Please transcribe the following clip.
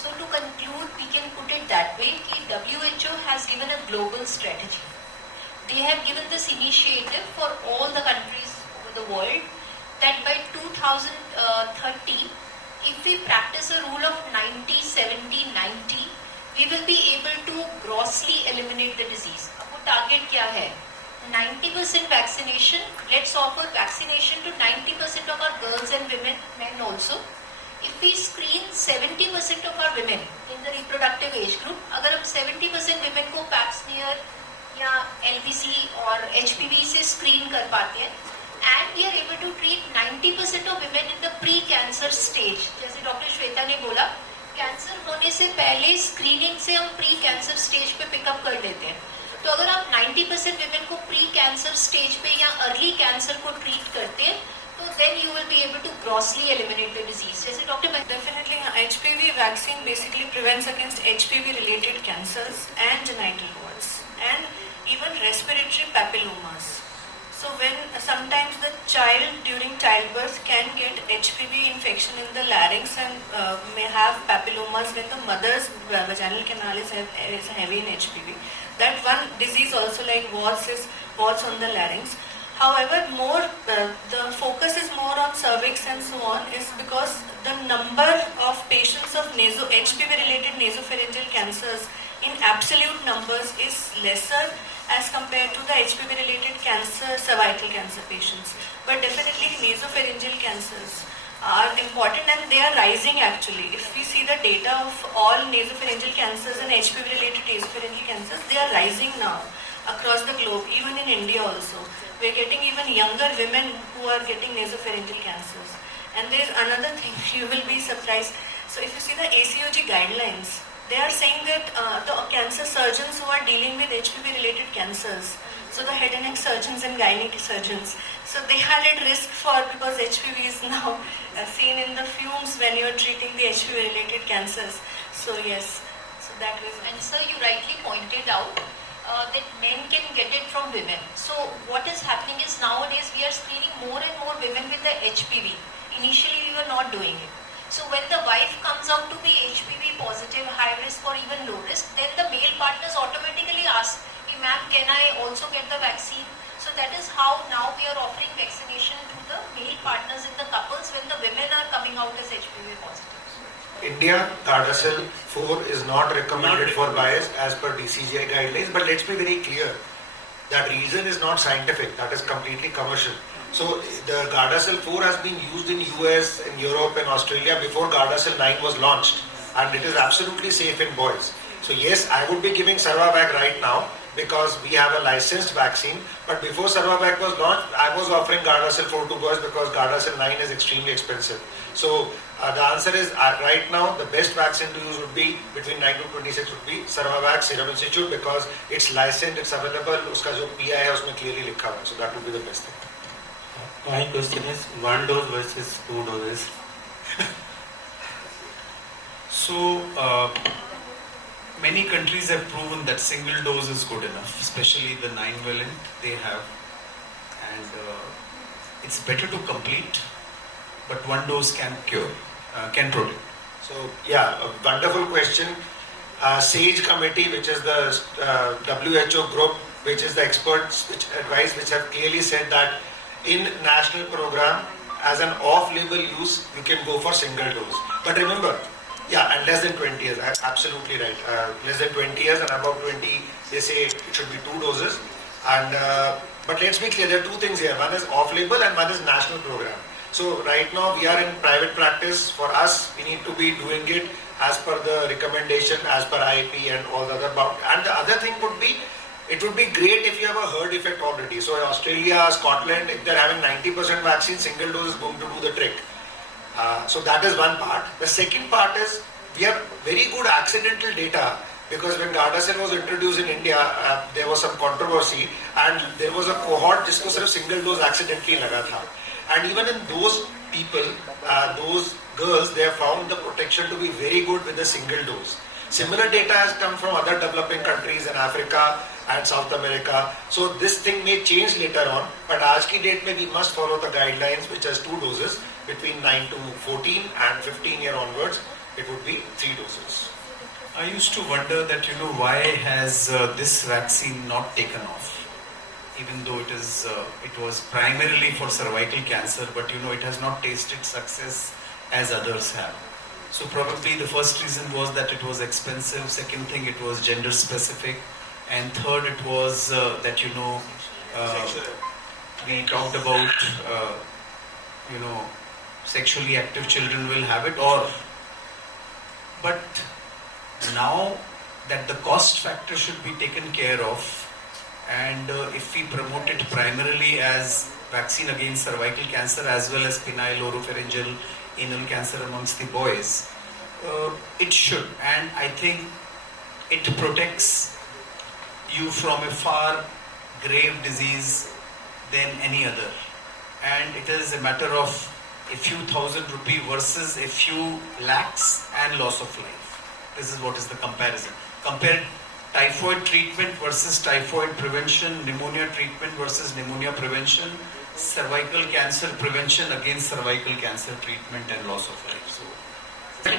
So to conclude, we can put it that way that WHO has given a global strategy. They have given this initiative for all the countries over the world that by 2030, if we practice a rule of 90, 70, 90, we will be able to grossly eliminate the disease. अब वो target क्या है? 90% vaccination. Let's offer vaccination to 90% of our girls and women, men also. If we screen 70% of our women in the reproductive age group, अगर हम 70% women को pap smear या LBC और HPV से screen कर पाते हैं, and we are able to treat 90% of women in the pre-cancer stage, जैसे डॉक्टर श्वेता ने बोला, कैंसर होने से पहले स्क्रीनिंग से हम प्री-कैंसर स्टेज पे पिकअप कर लेते हैं. तो अगर आप 90% women को प्री-कैंसर स्टेज पे या अर्ली कैंसर को ट्रीट करते हैं, so then you will be able to grossly eliminate the disease. जैसे doctor Definitely, HPV vaccine basically prevents against HPV-related cancers and genital warts and even respiratory papillomas. So when sometimes the child during childbirth can get HPV infection in the larynx and may have papillomas when the mother's vaginal canal is heavy in HPV. That one disease also like warts on the larynx. However, the focus is more on cervix and so on is because the number of patients of HPV-related nasopharyngeal cancers in absolute numbers is lesser as compared to the HPV-related cancer, cervical cancer patients. But definitely nasopharyngeal cancers are important and they are rising actually. If we see the data of all nasopharyngeal cancers and HPV-related nasopharyngeal cancers, they are rising now across the globe, even in India also. We are getting even younger women who are getting nasopharyngeal cancers. And there is another thing, you will be surprised. So if you see the ACOG guidelines, they are saying that the cancer surgeons who are dealing with HPV-related cancers, so the head and neck surgeons and gynec surgeons, so they are at risk because HPV is now seen in the fumes when you are treating the HPV-related cancers. So yes, so that was. And sir, you rightly pointed out that men can get it from women. So what is happening is nowadays we are screening more and more women with the HPV. Initially we were not doing it. So when the wife comes out to be HPV positive, high risk or even low risk, then the male partners automatically ask, hey, ma'am, can I also get the vaccine? So that is how now we are offering vaccination to the male partners in the couples when the women are coming out as HPV positive. India, Gardasil 4 is not recommended for bias as per DCGI guidelines, but let's be very clear, that reason is not scientific, that is completely commercial. So the Gardasil 4 has been used in US, in Europe and Australia before Gardasil 9 was launched, and it is absolutely safe in boys. So yes, I would be giving Sarvavac right now because we have a licensed vaccine, but before Sarvavac was launched, I was offering Gardasil 4 to boys because Gardasil 9 is extremely expensive. So the answer is right now the best vaccine to use would be between 9 to 26 would be Sarvavac, Serum Institute, because it's licensed, it's available, uska jo PI hai usme clearly likha hua hai, so that would be the best thing. My question is 1 dose versus 2 doses. So many countries have proven that single dose is good enough, especially the 9-valent they have, and it's better to complete, but 1 dose can cure, can protect. So yeah, a wonderful question. SAGE committee, which is the WHO group, which is the experts which advise, which have clearly said that in national program as an off-label use, you can go for single dose. But remember, yeah, and less than 20 years, absolutely right. Less than 20 years and above 20, they say it should be 2 doses. And but let's be clear, there are 2 things here. One is off-label and one is national program. So right now we are in private practice. For us, we need to be doing it as per the recommendation, as per IP and all the other bound. And the other thing would be, it would be great if you have a herd effect already. So in Australia, Scotland, if they're having 90% vaccine, single dose is going to do the trick. So that is one part. The second part is we have very good accidental data because when Gardasil was introduced in India, there was some controversy and there was a cohort जिसको सिर्फ single dose accidentally लगा था. And even in those people, those girls, they have found the protection to be very good with a single dose. Similar data has come from other developing countries in Africa and South America. So this thing may change later on, but आज की date में we must follow the guidelines, which has 2 doses between 9 to 14 and 15 year onwards. it would be 3 doses. I used to wonder that, why has this vaccine not taken off? Even though it was primarily for cervical cancer, but it has not tasted success as others have. So probably the first reason was that it was expensive. Second thing, it was gender specific, and third, it was that we talked about sexually active children will have it, but now that the cost factor should be taken care of, and if we promote it primarily as vaccine against cervical cancer as well as penile oropharyngeal anal cancer amongst the boys, it should, and I think it protects you from a far grave disease than any other, and it is a matter of a few thousand rupee versus a few lakhs and loss of life. This is what is the comparison. Compare typhoid treatment versus typhoid prevention, pneumonia treatment versus pneumonia prevention, cervical cancer prevention against cervical cancer treatment and loss of life. So